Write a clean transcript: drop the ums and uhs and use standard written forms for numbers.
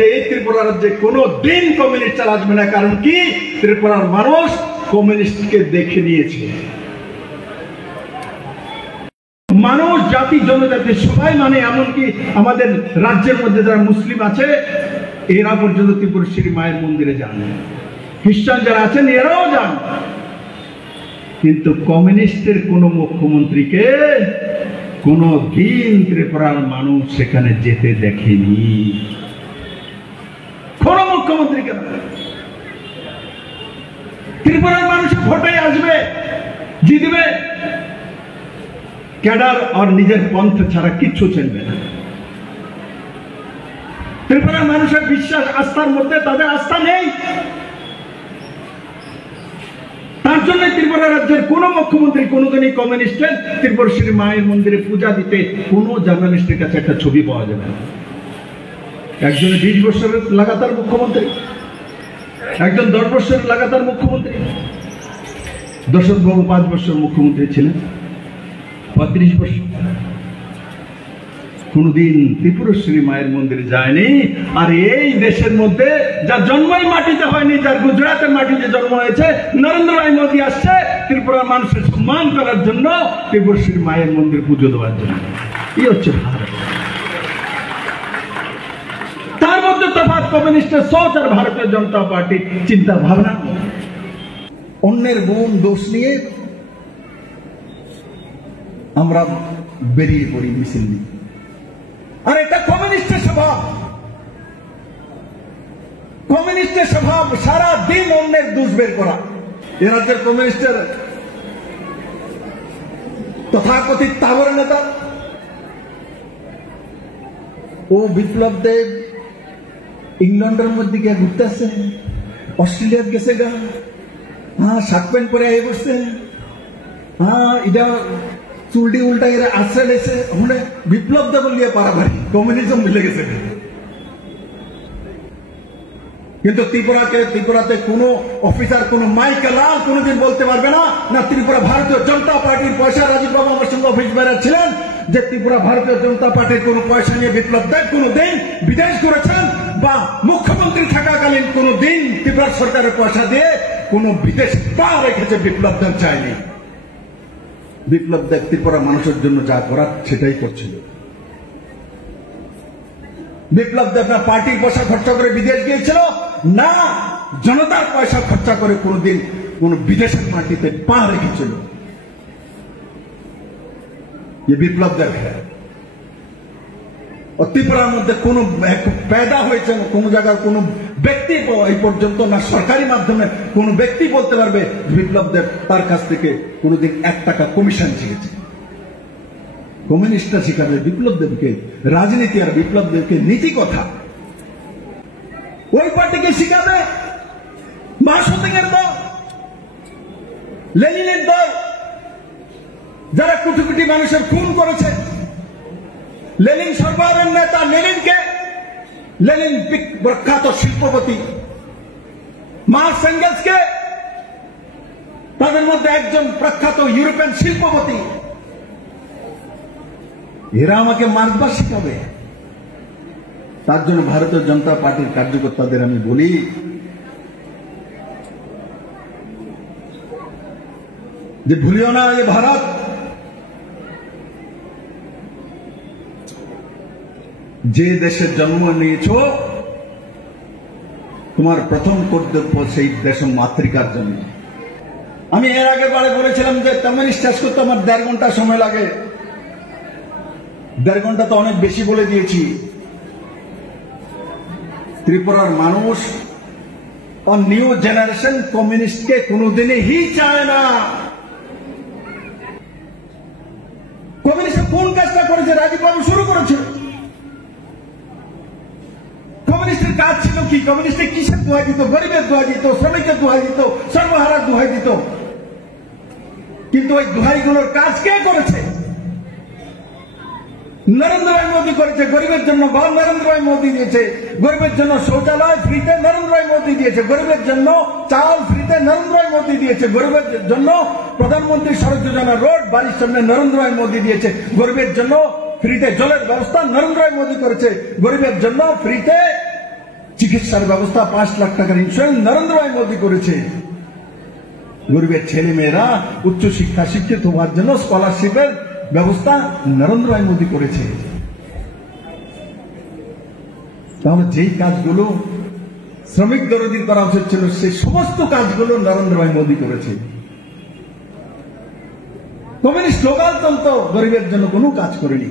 যে এই ত্রিপুরা রাজ্যে কোনো দিন কমিউনিস্ট আসবে না। কারণ কি, ত্রিপুরার মানুষ কমিউনিস্টকে দেখে নিয়েছে। মানুষ, জাতি, জনজাতি সবাই মানে, এমনকি আমাদের রাজ্যের মধ্যে যারা মুসলিম আছে এরা পর্যন্ত ত্রিপুরেশ্বরী মায়ের মন্দিরে যান, খ্রিস্টান যারা আছেন এরাও যান। কিন্তু কমিউনিস্টের কোন মুখ্যমন্ত্রীকে কোন দিন ত্রিপুরার মানুষ সেখানে যেতে দেখেনি, কোন মুখ্যমন্ত্রীকে। ত্রিপুরার মানুষ ভোটে আসবে, জিতবে, ক্যাডার আর নিজের পন্থ ছাড়া কিচ্ছু চলবে না। ত্রিপুরার মানুষের বিশ্বাস, আস্থার মধ্যে তাদের আস্থা নেই। তার জন্য ত্রিপুরা রাজ্যের কোন মুখ্যমন্ত্রী কোনদিনই কমিউনিস্টের ত্রিপুরেশ্বরী মায়ের মন্দিরে পূজা দিতে কোন জার্নালিস্টের কাছে একটা ছবি পাওয়া যাবে না। একজনে 20 বছরের লাগাতার মুখ্যমন্ত্রী, একজন 10 বছরের লাগাতার মুখ্যমন্ত্রী। দশরথ বাবু 5 বছর মুখ্যমন্ত্রী ছিলেন, 35 বছর কোনদিন ত্রিপুরেশ্বরী মায়ের মন্দিরে যায়নি। আর এই দেশের মধ্যে যার জন্মই মাটিতে হয়নি, যার গুজরাটের মাটিতে জন্ম হয়েছে, নরেন্দ্র ভাই মোদী আসছে ত্রিপুরার মানুষের সম্মান করার জন্য, ত্রিপুরেশ্বরী মায়ের মন্দির পুজো দেওয়ার জন্য। এই হচ্ছে ভারত। তার মধ্যে তফাৎ কমিউনিস্টের সোচ আর ভারতীয় জনতা পার্টির চিন্তা ভাবনা। অন্যের গুণ দোষ নিয়ে আমরা বেরিয়ে পড়ি মিছিল নিয়ে। আর এটা কমিউনিস্টের স্বভাব। কমিউনিস্টের স্বভাব সারা দিন অন্যের দোষ বের করা। এ রাজ্যের কমিউনিস্টের তথাকথিত তাবর নেতা ও বিপ্লব দেব ইংল্যান্ডের মধ্যে গিয়ে ঘুরতে আসছে, অস্ট্রেলিয়াত গেছে গা, হ্যাঁ শার্ট প্যান্ট পরে আই বসছে, হ্যাঁ এটা চুলটি উল্টা এরা আশ্রয় লেছে, মানে বিপ্লব দেব লিয়ে পারাভারি কমিউনিজম মিলে গেছে। কিন্তু ত্রিপুরাতে কোনো অফিসার, কোনো মাইকা লাল কোনোদিন বলতে পারবে না না ত্রিপুরা ভারতীয় জনতা পার্টির পয়সা। রাজীব বাবু আমার সঙ্গে অফিস বেড়া ছিলেন যে ত্রিপুরা ভারতীয় জনতা পার্টির কোনো পয়সা নিয়ে বিপ্লব দেব কোনোদিন বিদেশ করেছেন, বা মুখ্যমন্ত্রী থাকাকালীন কোনোদিন ত্রিপুরা সরকারের পয়সা দিয়ে কোনো বিদেশ পা রেখেছে বিপ্লব দেব চায়নি। বিপ্লব দেব ত্রিপুরা মানুষের জন্য যা করার সেটাই করছিল। বিপ্লব দেব না পার্টির পয়সা খরচা করে বিদেশ গিয়েছিল, না জনতার পয়সা খরচা করে কোনদিন কোন বিদেশের মাটিতে পা রেখেছিল। বিপ্লব দেব ত্রিপুরার মধ্যে কোন पैदा হয়েছে কোন জায়গার কোন ব্যক্তি এই পর্যন্ত না সরকারি মাধ্যমে কোন ব্যক্তি বলতে পারবে বিপ্লব দেব তার কাছ থেকে কোনদিন 1 টাকা কমিশন শিখেছে। কমিউনিস্টরা শিখাবে বিপ্লব দেবকে রাজনীতি আর বিপ্লব দেবকে নীতি কথা। ওই পার্টিকে শিখাবে মাসুদিনের দল, লেনিনের দল, যারা কোটি কোটি মানুষের খুন করেছে। লেনিন সর্বারের নেতা লেনিনকে, লেনিন প্রখ্যাত শিল্পপতি, মার্কস এঙ্গেলসকে, তাদের মধ্যে একজন প্রখ্যাত ইউরোপিয়ান শিল্পপতি। এরা আমাকে মার্কসবাদ শিখাবে। তার জন্য ভারতীয় জনতা পার্টির কার্যকর্তাদের আমি বলি, যে ভুলিও না এ ভারত যে দেশে জন্ম নিয়েছো, তোমার প্রথম কর্তব্য সেই দেশ মাতৃকার জন্য। আমি এর আগে বারে বলেছিলাম যে কমিউনিস্ট শেষ করতে আমার 1.5 ঘন্টা সময় লাগে। 1.5 ঘন্টা তো অনেক বেশি বলে দিয়েছি। ত্রিপুরার মানুষ और न्यू जनरेशन कम्युनिस्ट के कोनोदिनই ही চায় না। কমিউনিস্ট কোন কাজটা করেছে? রাজীব বাবু শুরু করেছিল। কমিউনিস্টের কাজ ছিল কি? কমিউনিস্টে কিসের দোহাই দিত? গরিবের দোহাই দিত, শ্রমিকের দোহাই দিত, সর্বহারার দোহাই দিত। কিন্তু ওই দোহাইগুলোর কাজ কে করেছে? নরেন্দ্র ভাই মোদী করেছে। গরিবের জন্য ঘর নরেন্দ্র ভাই মোদী দিয়েছে, গরিবের জন্য শৌচালয় ফ্রিতে নরেন্দ্র ভাই মোদী দিয়েছে, গরিবের জন্য চাল ফ্রিতে নরেন্দ্র ভাই মোদী দিয়েছে, গরিবের জন্য প্রধানমন্ত্রী সড়ক যোজনা রোড বাড়ির সামনে নরেন্দ্র ভাই মোদী দিয়েছে, গরিবের জন্য ফ্রিতে জলের ব্যবস্থা নরেন্দ্র ভাই মোদী করেছে, গরিবের জন্য ফ্রিতে চিকিৎসার ব্যবস্থা, 5 লাখ টাকার ইন্স্যুরেন্স নরেন্দ্র ভাই মোদী করেছে। গরিবের ছেলে মেয়েরা উচ্চ শিক্ষা শিক্ষিত হওয়ার জন্য স্কলারশিপের ব্যবস্থা নরেন্দ্র ভাই মোদী করেছে। তাহলে যেই কাজগুলো শ্রমিক দরদির করা উচিত ছিল, সেই সমস্ত কাজগুলো নরেন্দ্র ভাই মোদী করেছে। কমিউনিস্ট লোকাল তন্ত্র গরিবের জন্য কোনো কাজ করেনি।